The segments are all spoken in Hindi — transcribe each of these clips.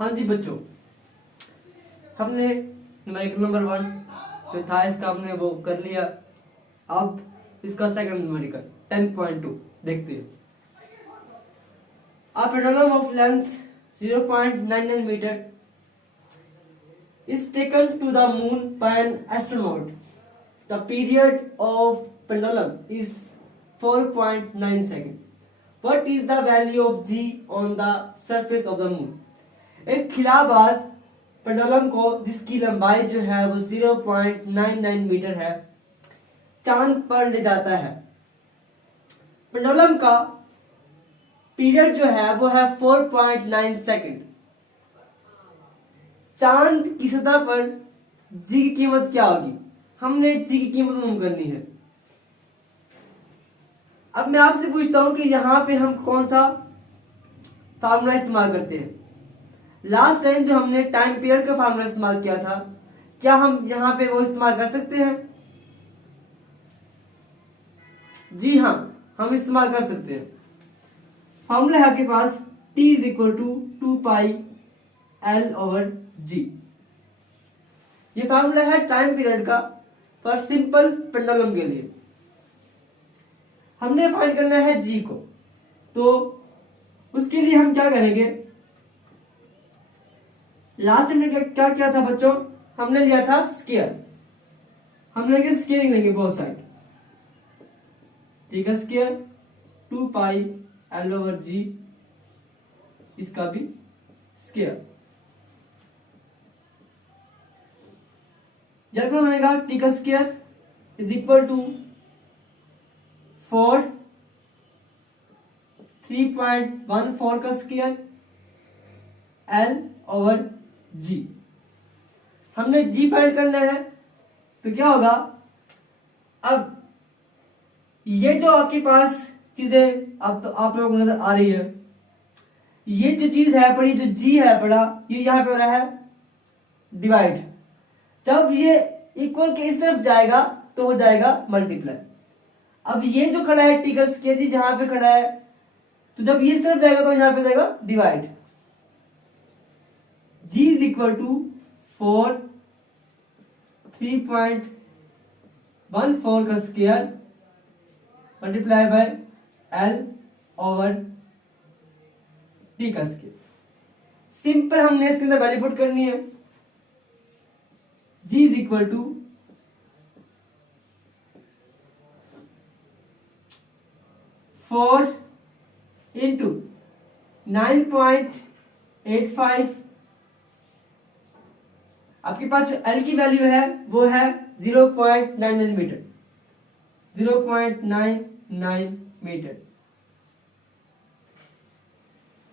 हाँ जी बच्चों, हमने न्यूमेरिकल नंबर 1 जो था इसका हमने वो कर लिया। अब इसका सेकंड न्यूमेरिकल 10.2 देखते हैं। A pendulum of length 0.99 meter is taken to the moon by an astronaut. The period of pendulum is 4.9 seconds. What is the value of g on the surface of the moon? एक खिलाबाज पेंडुलम को जिसकी लंबाई जो है वो 0.99 मीटर है चांद पर ले जाता है। पेंडुलम का पीरियड जो है वो है 4.9 सेकंड। चांद की सतह पर जी की कीमत क्या होगी? हमने जी की कीमत मालूम करनी है। अब मैं आपसे पूछता हूं कि यहां पे हम कौन सा फार्मूला इस्तेमाल करते हैं। लास्ट टाइम जो हमने टाइम पीरियड का फार्मूला इस्तेमाल किया था, क्या हम यहां पे वो इस्तेमाल कर सकते हैं? जी हाँ, हम इस्तेमाल कर सकते हैं। फार्मूला है आपके पास t is equal to 2 pi L over G. ये फार्मूला है टाइम पीरियड का पर सिंपल पेंडुलम के लिए। हमने फाइंड करना है जी को, तो उसके लिए हम क्या करेंगे? लास्ट में क्या किया था बच्चों? हमने लिया था स्केयर। हम लेंगे स्केयरिंग लेंगे बोथ साइड। ठीक है, स्केयर 2 पाई एल ओवर जी, इसका भी स्केयर। जब बनेगा टी का स्केयर इज इक्वल टू 4 3.14 का स्केयर एल ओवर जी। हमने जी फाइंड करना है, तो क्या होगा? अब ये जो आपके पास चीजें अब तो आप लोगों को नजर आ रही है, ये जो चीज है बड़ी, जो जी है बड़ा, ये यहां पे हो रहा है डिवाइड। जब ये इक्वल के इस तरफ जाएगा तो हो जाएगा मल्टीप्लाई। अब ये जो खड़ा है टी का स्केयर जी जहां पे खड़ा है, तो जब ये इस तरफ जाएगा तो यहां पे जाएगा divide. g is equal to 4 3.14 का square multiply by L over T का स्केयर। सिंपल हमने इसके अंदर वैल्यू पुट करनी है। g is equal to 4 into 9.85। आपके पास जो L की वैल्यू है वो है 0.99 मीटर, 0.99 मीटर।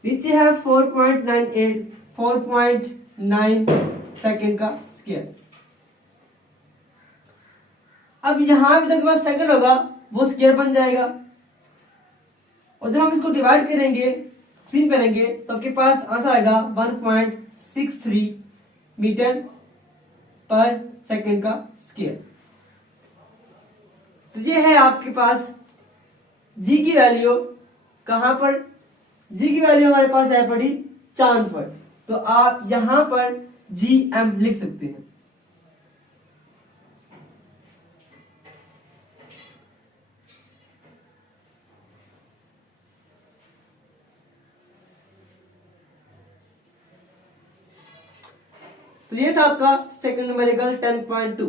नीचे है 4.9 सेकेंड का स्केयर। अब यहां पे जो सेकंड होगा वो स्केयर बन जाएगा, और जब हम इसको डिवाइड करेंगे, सीन करेंगे, तो आपके पास आंसर आएगा 1.63 मीटर पर सेकंड का स्केयर। तो ये है आपके पास जी की वैल्यू। कहां पर? जी की वैल्यू हमारे पास है पड़ी चांद पर, तो आप यहां पर जी एम लिख सकते हैं। तो ये था आपका सेकंड न्यूमेरिकल 10.2।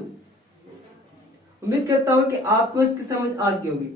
उम्मीद करता हूं कि आपको इसकी समझ आ गई होगी।